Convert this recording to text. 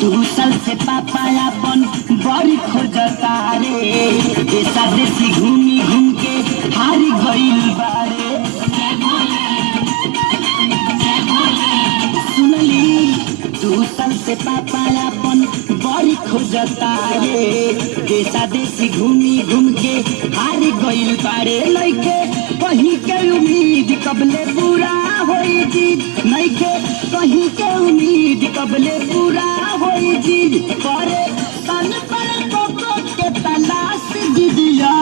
दू साल से पापा अपन बड़ी खोजता रे, देशा देशी घूमी घूम के हारी गइल बारे। सुनली, 2 साल से पापा अपन बड़ी खोजता रे, देशा देशी घूमी घूम के हारी गइल बारे। लइके कहीं के उम्मीद कबले पूरा होई जीत, नइखे कहीं के उम्मीद कबले पूरा होई जीत। करे तन पर कोको के तलाश दीदिया